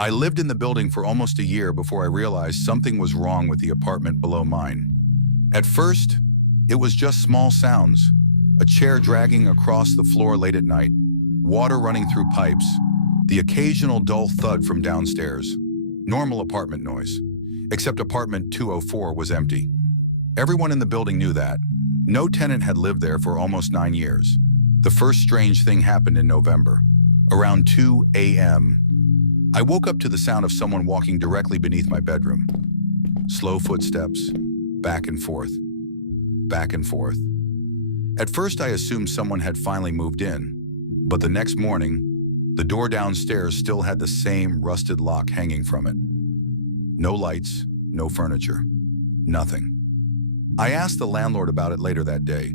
I lived in the building for almost a year before I realized something was wrong with the apartment below mine. At first, it was just small sounds, a chair dragging across the floor late at night, water running through pipes, the occasional dull thud from downstairs. Normal apartment noise. Except apartment 204 was empty. Everyone in the building knew that. No tenant had lived there for almost 9 years. The first strange thing happened in November, around 2 a.m. I woke up to the sound of someone walking directly beneath my bedroom. Slow footsteps, back and forth, back and forth. At first, I assumed someone had finally moved in, but the next morning, the door downstairs still had the same rusted lock hanging from it. No lights, no furniture, nothing. I asked the landlord about it later that day.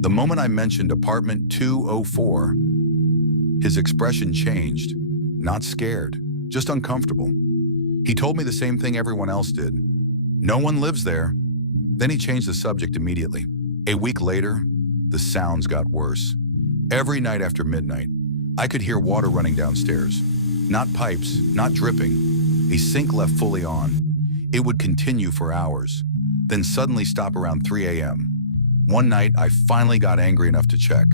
The moment I mentioned apartment 204, his expression changed, not scared, just uncomfortable. He told me the same thing everyone else did. No one lives there. Then he changed the subject immediately. A week later, the sounds got worse. Every night after midnight, I could hear water running downstairs. Not pipes, not dripping. A sink left fully on. It would continue for hours, then suddenly stop around 3 a.m. One night, I finally got angry enough to check.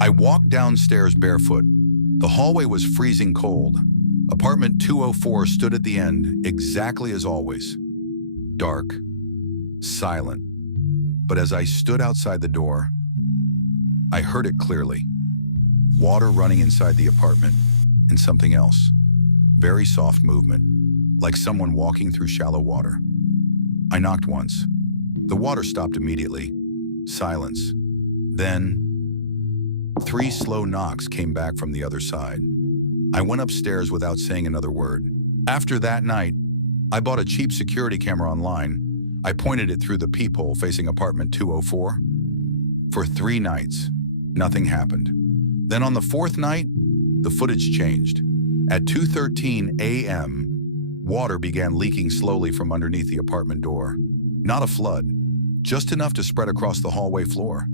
I walked downstairs barefoot. The hallway was freezing cold. Apartment 204 stood at the end, exactly as always. Dark, silent. But as I stood outside the door, I heard it clearly. Water running inside the apartment, and something else. Very soft movement, like someone walking through shallow water. I knocked once. The water stopped immediately. Silence. Then, 3 slow knocks came back from the other side. I went upstairs without saying another word. After that night, I bought a cheap security camera online. I pointed it through the peephole facing apartment 204. For 3 nights, nothing happened. Then on the 4th night, the footage changed. At 2:13 a.m., water began leaking slowly from underneath the apartment door. Not a flood, just enough to spread across the hallway floor.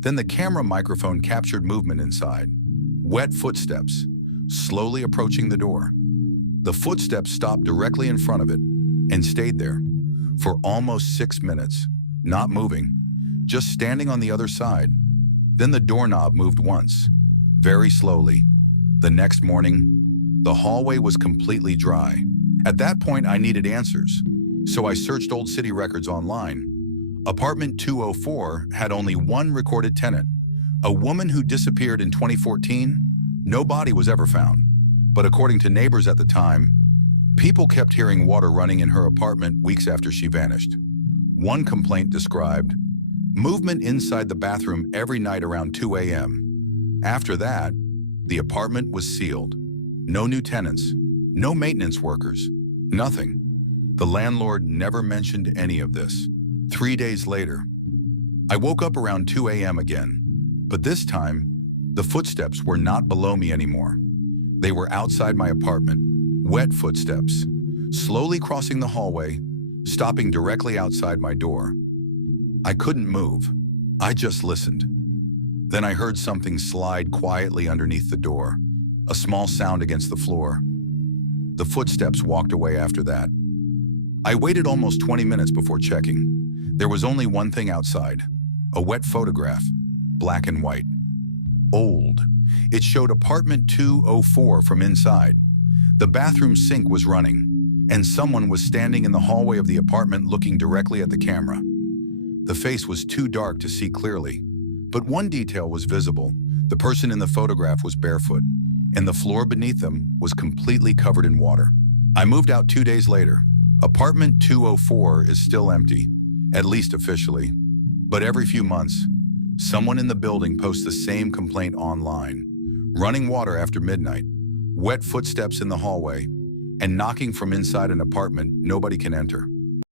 Then the camera microphone captured movement inside. Wet footsteps, slowly approaching the door. The footsteps stopped directly in front of it and stayed there for almost 6 minutes, not moving, just standing on the other side. Then the doorknob moved once, very slowly. The next morning, the hallway was completely dry. At that point, I needed answers, so I searched old city records online. Apartment 204 had only one recorded tenant, a woman who disappeared in 2014. No body was ever found, but according to neighbors at the time, people kept hearing water running in her apartment weeks after she vanished. One complaint described movement inside the bathroom every night around 2 a.m. After that, the apartment was sealed. No new tenants, no maintenance workers, nothing. The landlord never mentioned any of this. 3 days later, I woke up around 2 a.m. again, but this time, the footsteps were not below me anymore. They were outside my apartment, wet footsteps, slowly crossing the hallway, stopping directly outside my door. I couldn't move. I just listened. Then I heard something slide quietly underneath the door, a small sound against the floor. The footsteps walked away after that. I waited almost 20 minutes before checking. There was only one thing outside, a wet photograph, black and white. Old. It showed apartment 204 from inside. The bathroom sink was running, and someone was standing in the hallway of the apartment looking directly at the camera. The face was too dark to see clearly, but one detail was visible. The person in the photograph was barefoot, and the floor beneath them was completely covered in water. I moved out 2 days later. Apartment 204 is still empty, at least officially, but every few months, someone in the building posts the same complaint online. Running water after midnight, wet footsteps in the hallway, and knocking from inside an apartment nobody can enter.